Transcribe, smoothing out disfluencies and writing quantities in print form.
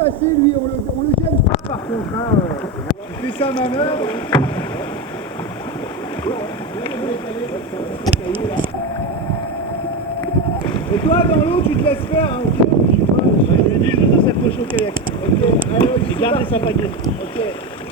passer, lui, on le gêne pas par contre. Hein. Il fait sa manœuvre. Et toi, dans l'eau, tu te laisses faire, hein, ok? Je lui dis juste de s'accrocher au kayak. Ok, alors, j'ai gardé sa baguette. Ok.